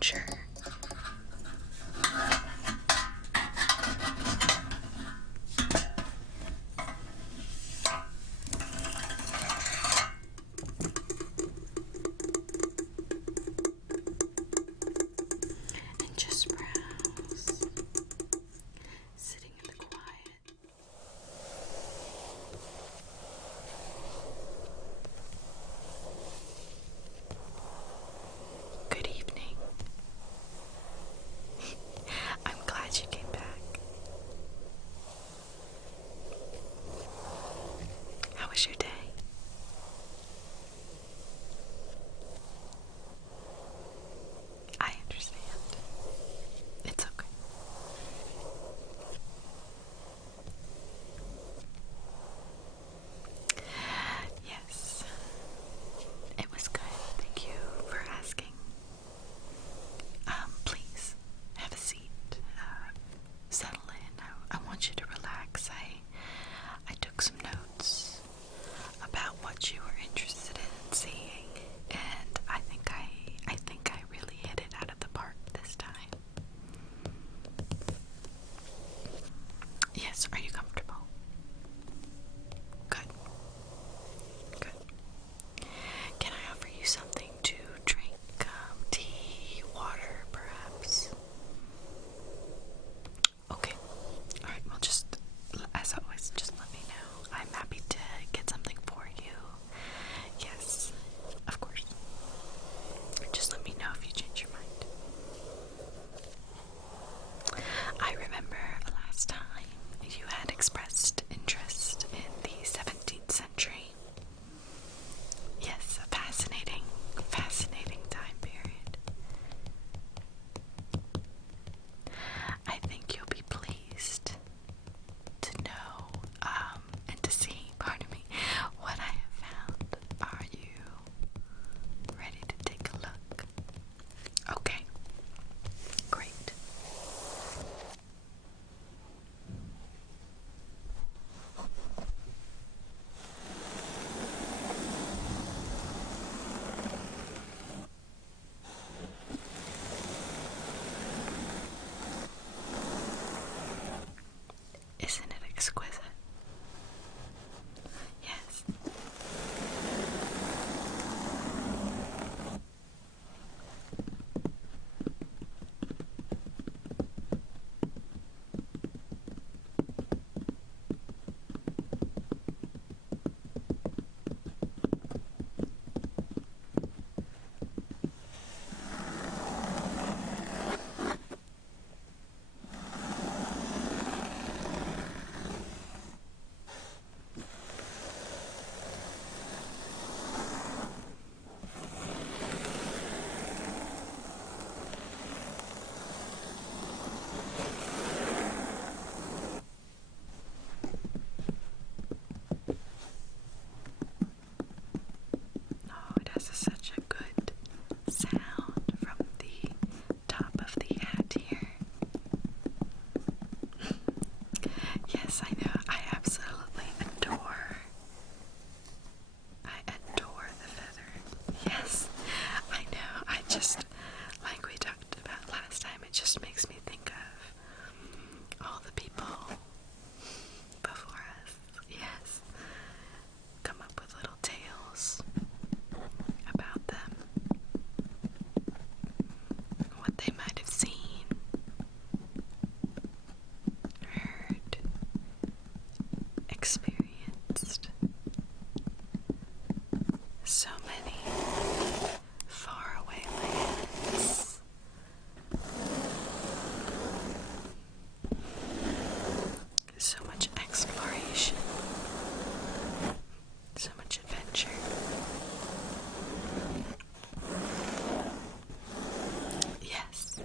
adventure. And just browse, sitting in the quiet. Good evening. I'm glad you came back. How was your day? I understand. It's okay. Yes, it was good. Thank you for asking. Please have a seat. Settle in. I want you to relax. I took some notes about what you were interested in seeing, and I think I really hit it out of the park this time. Yes, are you comfortable? Good. Good. Can I offer you something to drink? Tea, water, perhaps? Okay. Alright, well, just, as always, just let me know. I'm happy to get something for you. Yes, of course. Just let me know if you change your mind. I remember last time you had expressed interest in the 17th century. Yes, a fascinating time period. I think you'll be pleased to know, and to see, pardon me, what I have found. Are you ready to take a look? Okay, great. Isn't it exquisite? Yes. Oh, it has such a good sound from the top of the hat here. Yes, I know. I absolutely adore the feather. Yes, I know. I just, like we talked about last time, it just makes me think of all the people before us. Yes. Come up with little tales about them, what they might have seen, heard, experienced. So many faraway lands. So much exploration. So much adventure. Yes.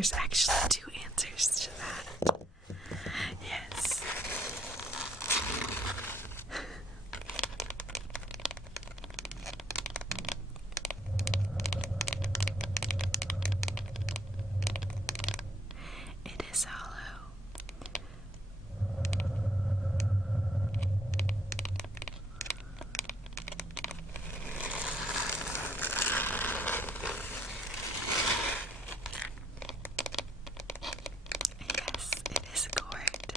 There's actually two answers to that. Yes. It is hollow. Yes, it is a gourd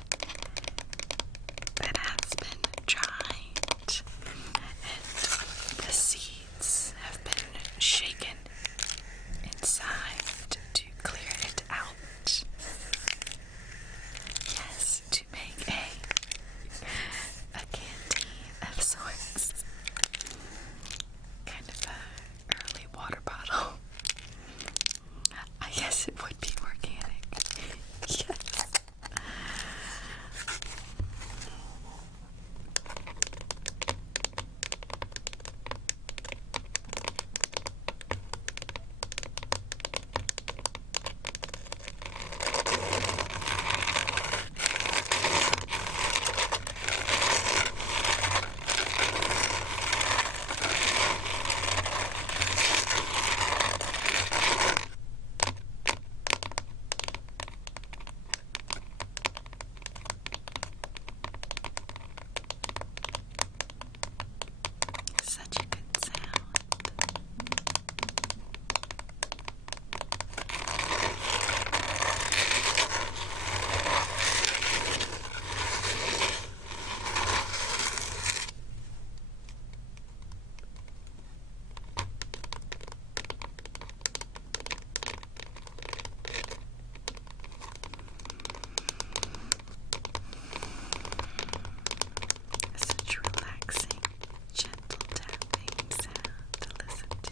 that has been dried, and the seeds have been shaken inside to clear it out. Yes, to make a canteen of sorts. Kind of a early water bottle. I guess it would be organic. Yes. Such a good sound. Such relaxing, gentle tapping sound to listen to.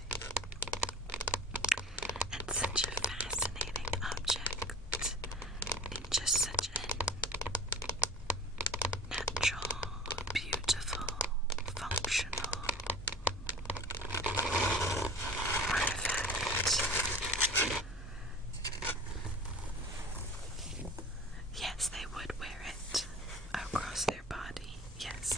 And such a fascinating object in just such a natural, beautiful, functional artifact. Yes, they would wear it across their body. Yes.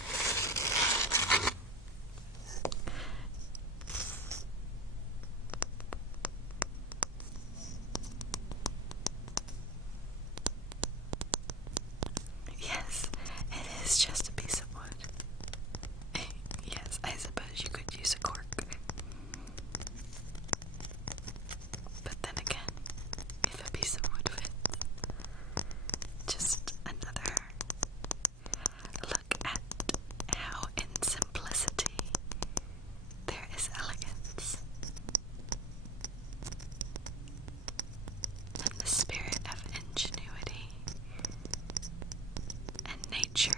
Yes, it is just a piece of wood. Yes, I suppose you could use a cork. But then again, if a piece of wood fits, just another look at how in simplicity there is elegance, and the spirit of ingenuity and nature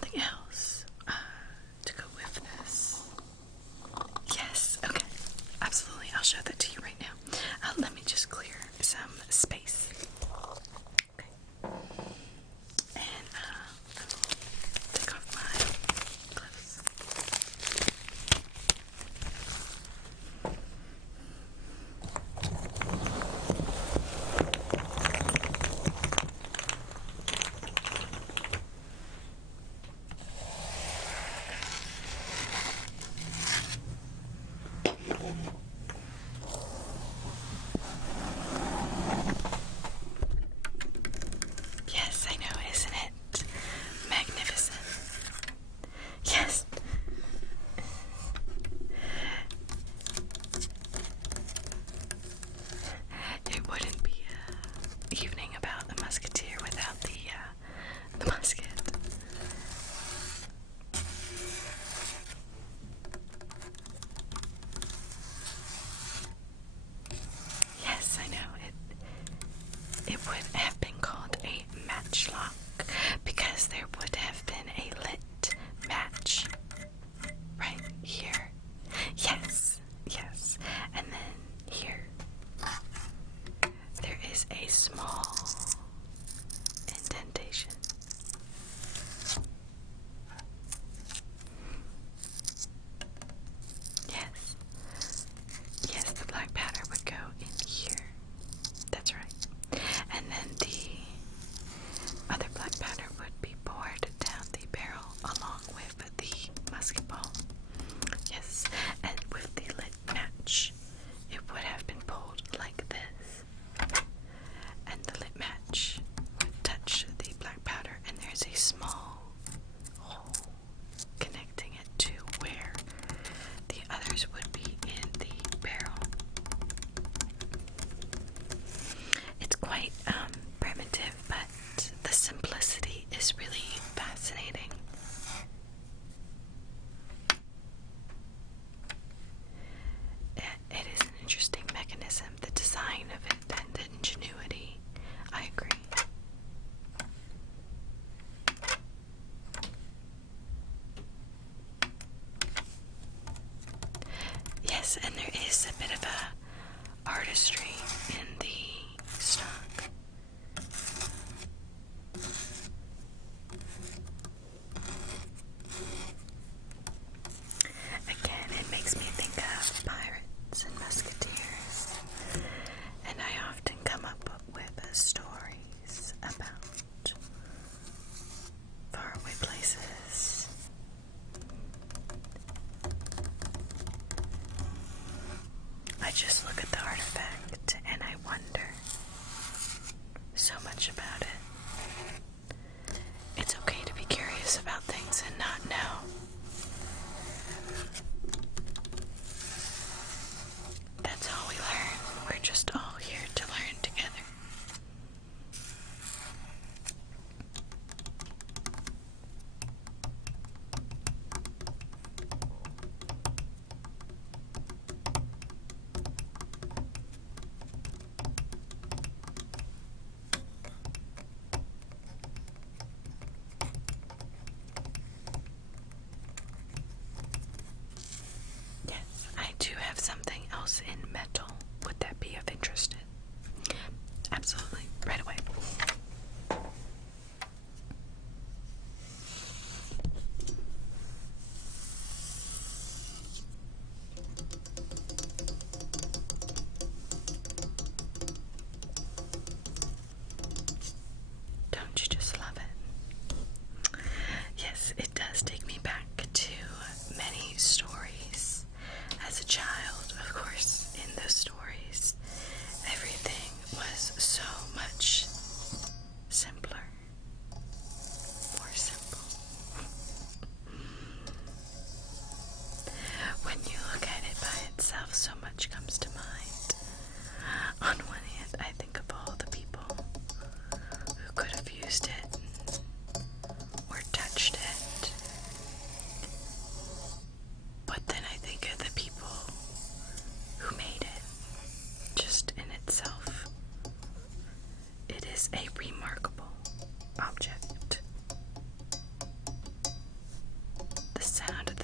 something else to go with this. Yes, okay. Absolutely. I'll show that to you right now. Let me just clear some space. Okay. And take off my gloves. Yes, I know, isn't it magnificent? Yes. It wouldn't be an evening about the musketeer without the musket. Yes, I know. It would have been called a matchlock because there would have been a lit match right here. Yes, yes. And then here there is a small indentation. Yes. Yes, the black powder would go in here. That's right. And then the other black powder would be poured down the barrel along with the musket ball. Yes, and with the lit match, it would have been pulled like this. And the lit match would touch the black powder, and there's a small hole connecting it to where the others would be in the barrel. It's quite primitive, but the simplicity is really fascinating. It is an interesting mechanism, the design of it and the ingenuity. I agree. Yes, and there is a bit of a artistry in the stock. Again, it makes me think of pirates and musketeers, and I often come up with stories about faraway places. I just look at the artifact and I wonder so much about it. It's okay to be curious about things and not know. That's how we learn. We're just all here to learn together. Yes, I do have something else in metal. Would that be of interest? Absolutely, right away. Don't you just love it? Yes, it does take me back to many stories. As a child, of course, in those stories, everything was so much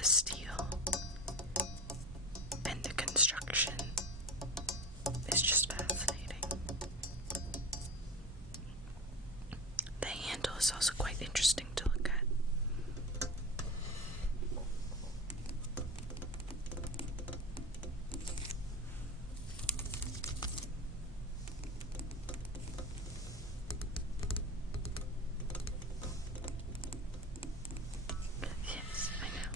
the steel and the construction is just fascinating. The handle is also quite interesting to look at. Yes, I know.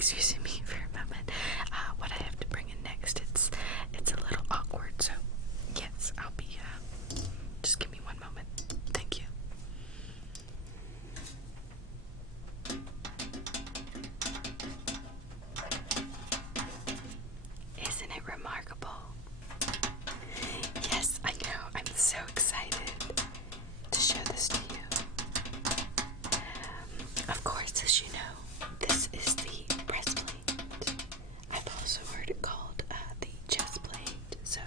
excuse me for a moment. What I have to bring in next, it's a little awkward, so yes, I'll be, just give me one moment. Thank you. Isn't it remarkable? Yes, I know. I'm so excited to show this to you. Of course, as you know, this is the breastplate. I've also heard it called the chest plate. So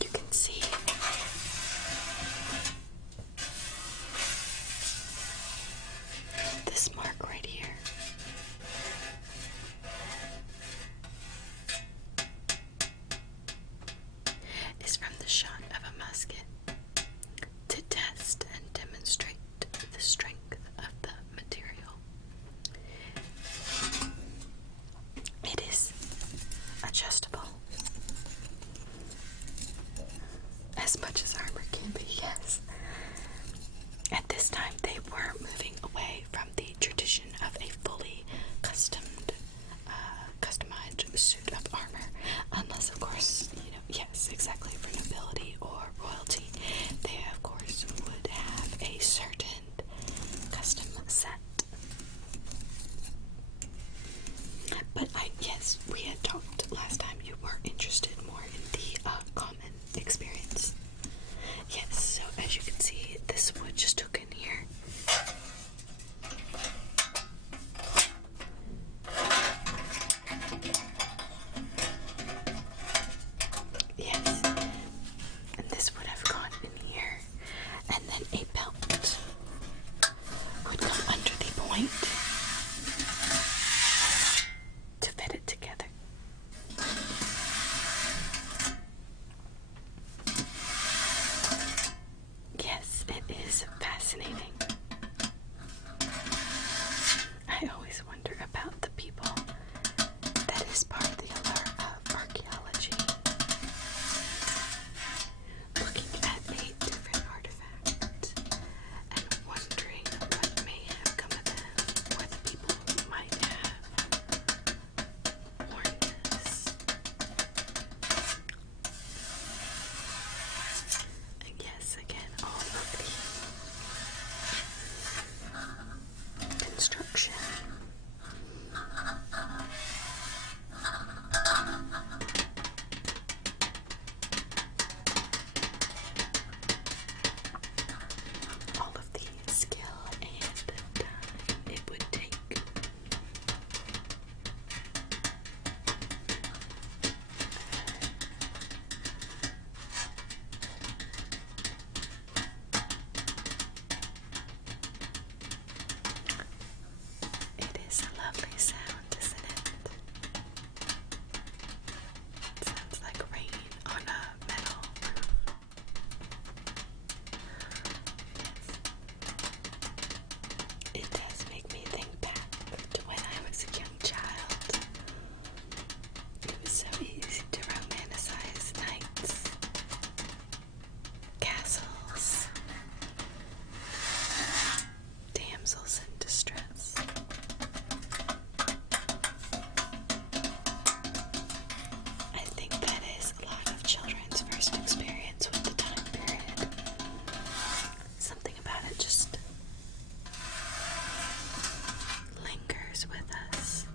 you can see this mark right here. Is from the shot of a musket to test and demonstrate the strength of the material. It is adjustable, as much as armor can be, yes. At this time, they were moving away from the tradition of a fully customized suit of armor, unless, of course, yes, exactly, for nobility or royalty, they, of course, would have a certain custom set. But yes, we had talked last time you were interested more in the common experience. Yes, so as you can see, this wood just took in here. Yes, and this would have gone in here, and then a belt would come under the point to fit it together. Yes, it is fascinating. I always wonder about the people. That is part of the allure of archaeology. Looking at a different artifact and wondering what may have come of them, or the people who might have worn this. And yes, again, all of the construction. All of the skill and time it would take. It is a lovely sound, isn't it? It sounds like rain on a metal roof. It does make me think back to when I was a young child. It was so easy to romanticize knights, castles, damsels in distress. I think that is a lot of children's first experience with the time period. Something about it just lingers with us.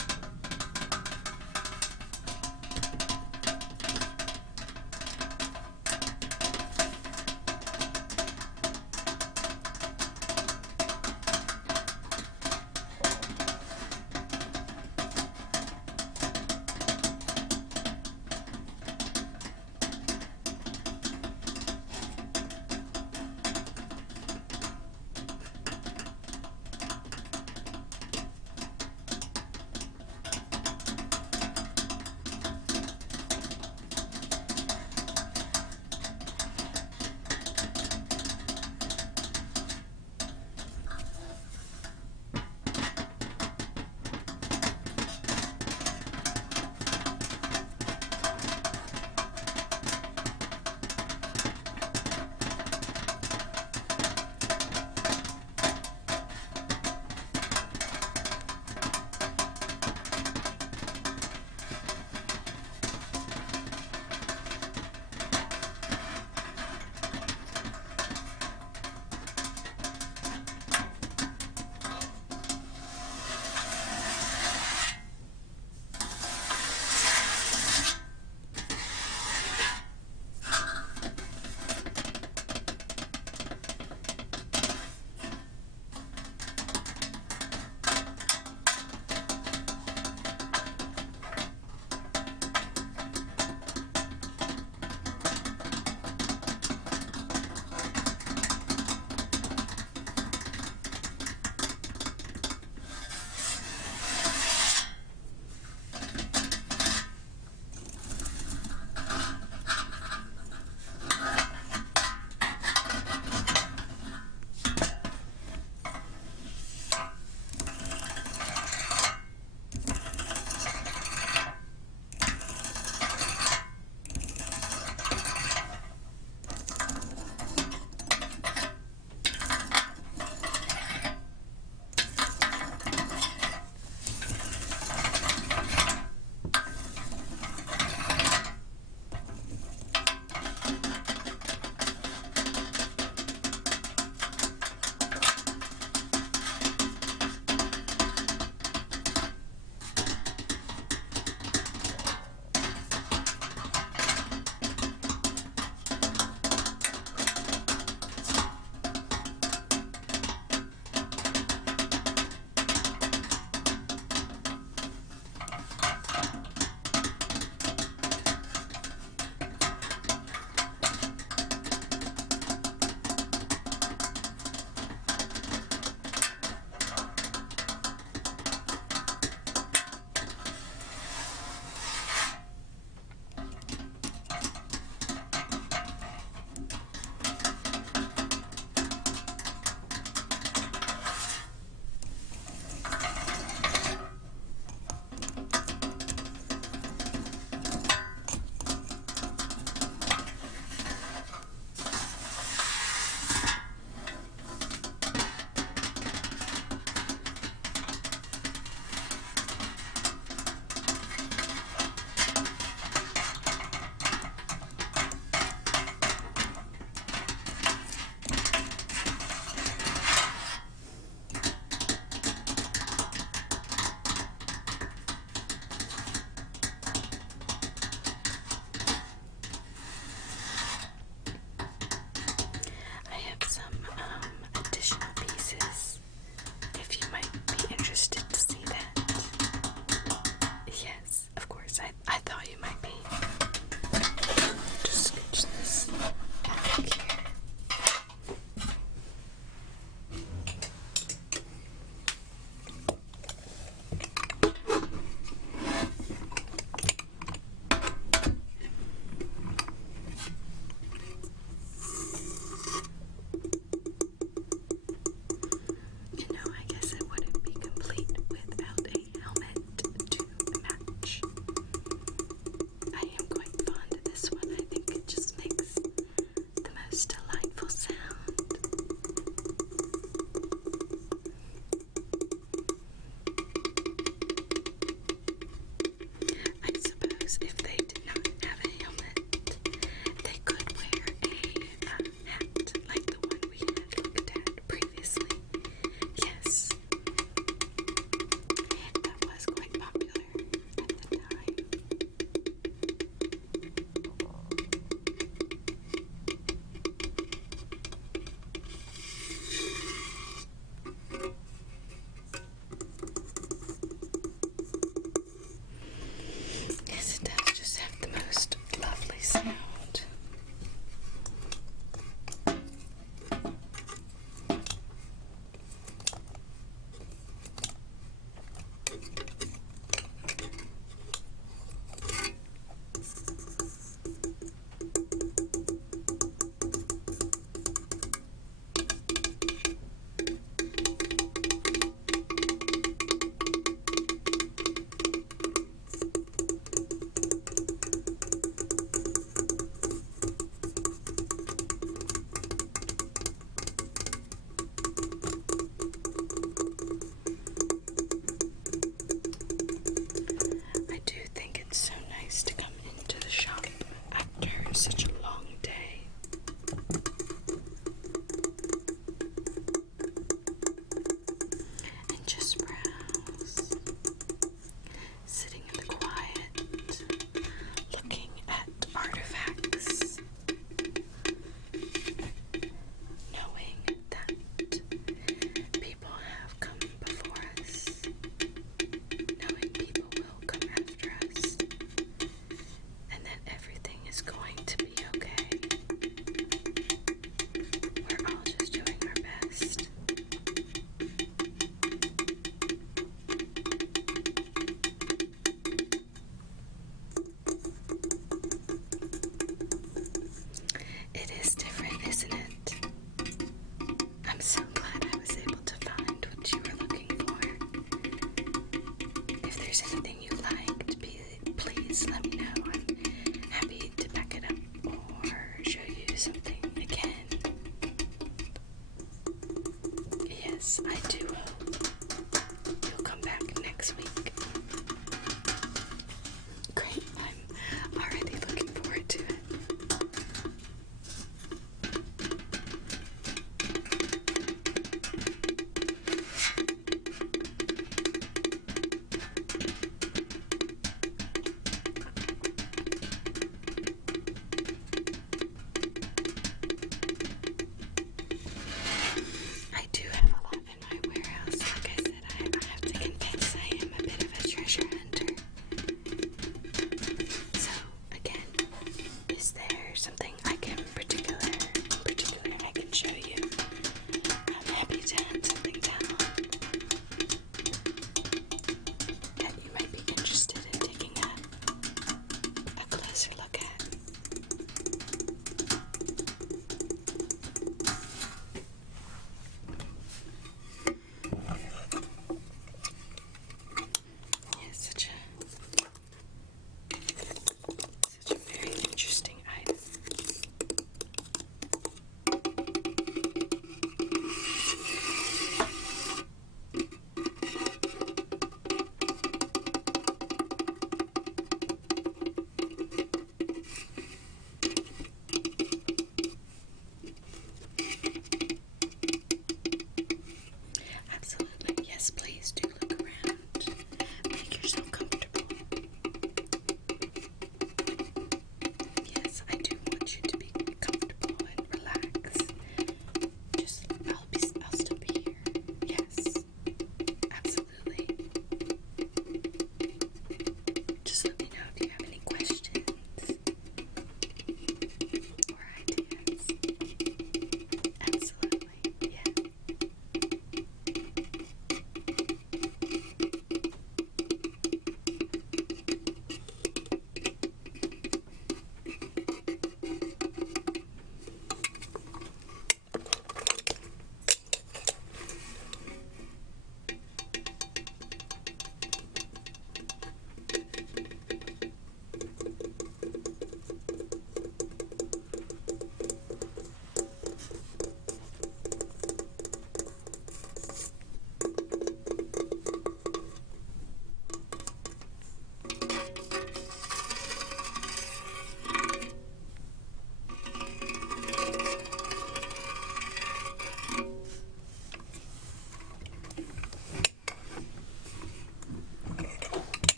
yes, I do hope you'll come back next week